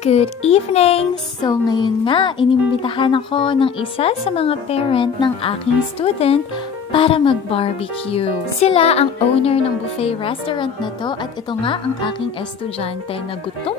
Good evening! So ngayon nga, inimbitahan ako ng isa sa mga parent ng aking student para mag-barbecue. Sila ang owner ng buffet restaurant na to at ito nga ang aking estudyante na gutom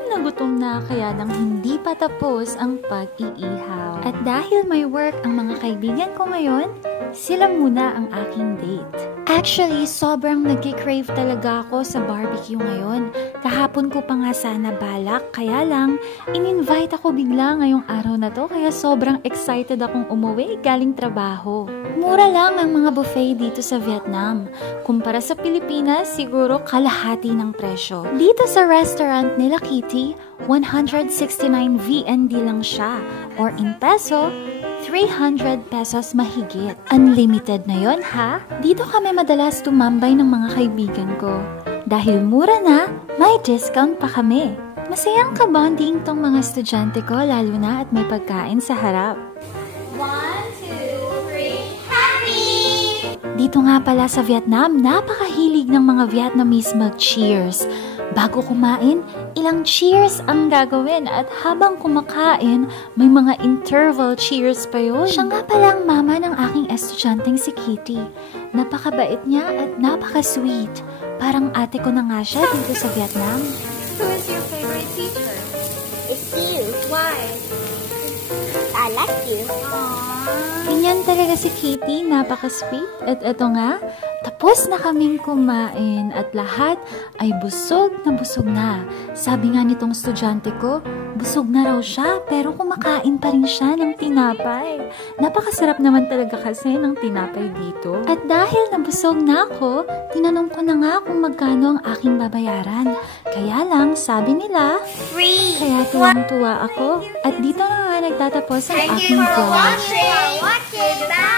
na kaya nang hindi pa tapos ang pag-iihaw. At dahil may work ang mga kaibigan ko ngayon, sila muna ang aking date. Actually, sobrang nag-crave talaga ako sa barbecue ngayon. Kahapon ko pa nga sana balak, kaya lang, in-invite ako bigla ngayong araw na to, kaya sobrang excited akong umuwi galing trabaho. Mura lang ang mga buffet dito sa Vietnam. Kumpara sa Pilipinas, siguro kalahati ng presyo. Dito sa restaurant nila Kitty, 169 VND lang siya, or in peso, 300 pesos mahigit. Unlimited na yon ha? Dito kami madalas tumambay ng mga kaibigan ko. Dahil mura na, may discount pa kami. Masayang kabonding tong mga estudyante ko lalo na at may pagkain sa harap. 1, 2, 3, happy! Dito nga pala sa Vietnam, napakahilig ng mga Vietnamese mag-cheers. Bago kumain, ilang cheers ang gagawin at habang kumakain, may mga interval cheers pa yun. Siya nga pala ang mama ng aking estudyanteng si Kitty. Napakabait niya at napaka-sweet. Parang ate ko na nga siya dito sa Vietnam. Who is your favorite teacher? It's you. Why? I like you. Ganyan talaga si Kitty, napaka-sweet. At eto nga, tapos na kaming kumain at lahat ay busog na. Sabi nga nitong estudyante ko, busog na raw siya pero kumakain pa rin siya ng tinapay. Napakasarap naman talaga kasi ng tinapay dito. At dahil nabusog na ako, tinanong ko na nga kung magkano ang aking babayaran. Kaya lang, sabi nila, Free. kaya tuwang-tuwa ako. At dito na nga nagtatapos ang Thank aking you for vlog. watching! Bye.